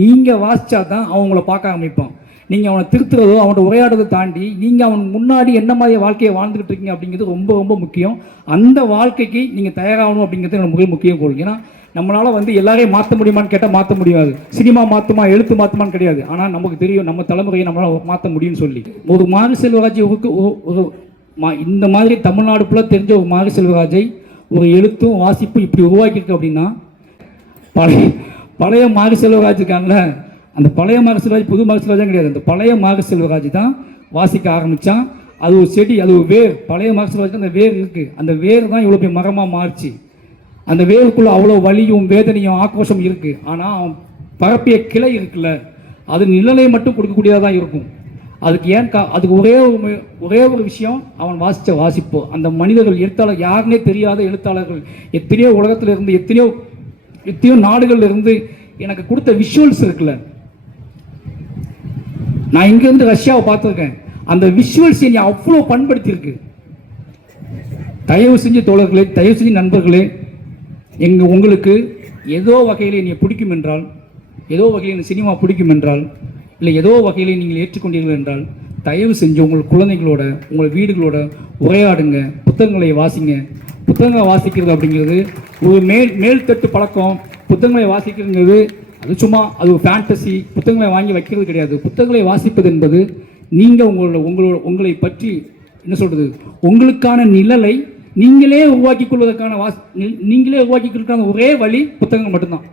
நீங்கள் வாசித்தா தான் அவங்கள பார்க்க ஆரம்பிப்பான். நீங்கள் அவனை திருத்துறதோ அவன்கிட்ட உரையாடுறதை தாண்டி நீங்கள் அவன் முன்னாடி என்ன மாதிரி வாழ்க்கையை வாழ்ந்துக்கிட்டு இருக்கீங்க அப்படிங்கிறது ரொம்ப ரொம்ப முக்கியம். அந்த வாழ்க்கைக்கு நீங்கள் தயாராகணும் அப்படிங்கிறது எனக்கு முக்கியம் கோள். ஏன்னா நம்மளால் வந்து எல்லாரையும் மாற்ற முடியுமான்னு கேட்டால் மாற்ற முடியாது. சினிமா மாற்றுமா எழுத்து மாற்றுமான்னு கிடையாது. ஆனால் நமக்கு தெரியும் நம்ம தலைமுறையை நம்மளால் மாற்ற முடியும்னு சொல்லி ஒரு மாரி செல்வராஜ் ஒரு இந்த மாதிரி தமிழ்நாடு ஃபுல்லாக தெரிஞ்ச ஒரு மாரி செல்வராஜை ஒரு எழுத்தும் வாசிப்பும் இப்படி உருவாக்கியிருக்கு அப்படின்னா பழைய மாரி செல்வராஜ் இருக்கான்ல, அந்த பழைய மாரி செல்வராஜ் புது மாரி செல்வராஜ் கிடையாது. அந்த பழைய மாரி செல்வராஜ் தான் வாசிக்க ஆரம்பித்தான். அது ஒரு செடி, அது ஒரு வேர். பழைய மாரி செல்வராஜ் அந்த வேர் இருக்குது. அந்த வேர் தான் இவ்வளோ பெரிய மரமாக மாறிச்சு. அந்த வேருக்குள்ளே அவ்வளோ வலியும் வேதனையும் ஆக்ரோஷம் இருக்குது. ஆனால் அவன் பரப்பிய கிளை இருக்குல்ல, அது நிழலை மட்டும் கொடுக்கக்கூடியதாக தான் இருக்கும். அதுக்கு அதுக்கு ஒரே ஒரு விஷயம், அவன் வாசித்த வாசிப்பு. அந்த மனிதர்கள் எழுத்தாளர் யாருன்னே தெரியாத எழுத்தாளர்கள் எத்தனையோ உலகத்தில் இருந்து எத்தனையோ நாடுகளில் இருந்து எனக்கு கொடுத்த விஷுவல்ஸ் இருக்குல்ல. நான் இங்கேருந்து ரஷ்யாவை பார்த்துருக்கேன். அந்த விஷுவல்ஸ் என்னை அவ்வளோ பண்படுத்தியிருக்கு. தயவு செஞ்சு தோழர்களே, தயவு செஞ்சு நண்பர்களே, உங்களுக்கு ஏதோ வகையில் என்னை பிடிக்கும் என்றால், ஏதோ வகையில் சினிமா பிடிக்கும் என்றால், இல்லை ஏதோ வகையில் நீங்கள் ஏற்றுக்கொண்டீர்கள் என்றால், தயவு செஞ்சு உங்கள் குழந்தைகளோட உங்கள் வீடுகளோட உரையாடுங்க, புத்தகங்களை வாசிங்க. புத்தகங்களை வாசிக்கிறது அப்படிங்கிறது ஒரு மேல்தட்டு பழக்கம். புத்தகங்களை வாசிக்கிறதுங்கிறது அது சும்மா அது ஒரு ஃபேண்டசி. புத்தகங்களை வாங்கி வைக்கிறது கிடையாது. புத்தகங்களை வாசிப்பது என்பது நீங்கள் உங்களை பற்றி என்ன சொல்கிறது, உங்களுக்கான நிழலை நீங்களே உருவாக்கி கொள்வதற்கான ஒரே வழி புத்தகங்கள் மட்டும்தான்.